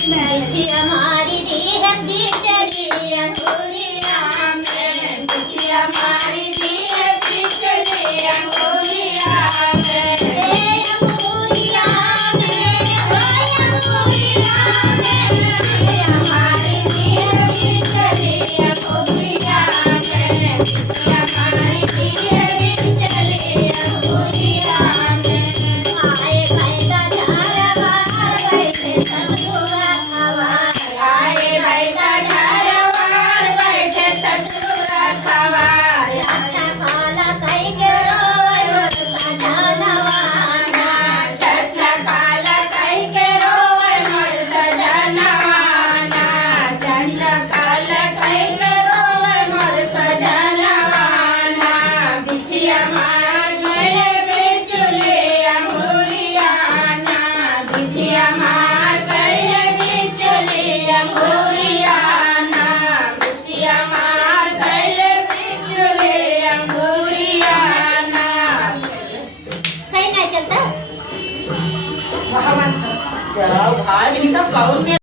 बिछी हमारी देह भी चली अंगूरिया में, बिछी हमारी देह भी चली अंगूरिया में, अंगूरिया में, अंगूरिया में, बिछी हमारी देह भी चली अंगूरिया में, बिछी हमारी देह भी चली अंगूरिया में। आए फायदा झारवार बैठे ससुरा खवार, आए फायदा झारवार बैठे ससुरा खवार, अच्छा काला कई के रोए मोर सजनवाना, अच्छा काला कई के रोए मोर सजनवाना, अच्छा काला कई के रोए मोर सजनवाना, बिछिया मार गए बिचुले अंगूरियाना, बिछिया मार गए बिचुले अंगूरियाना, बिछिया मार गए बिचुले अंगूरियाना। सही नहीं चलता जाओ भाई, ये सब गाँव में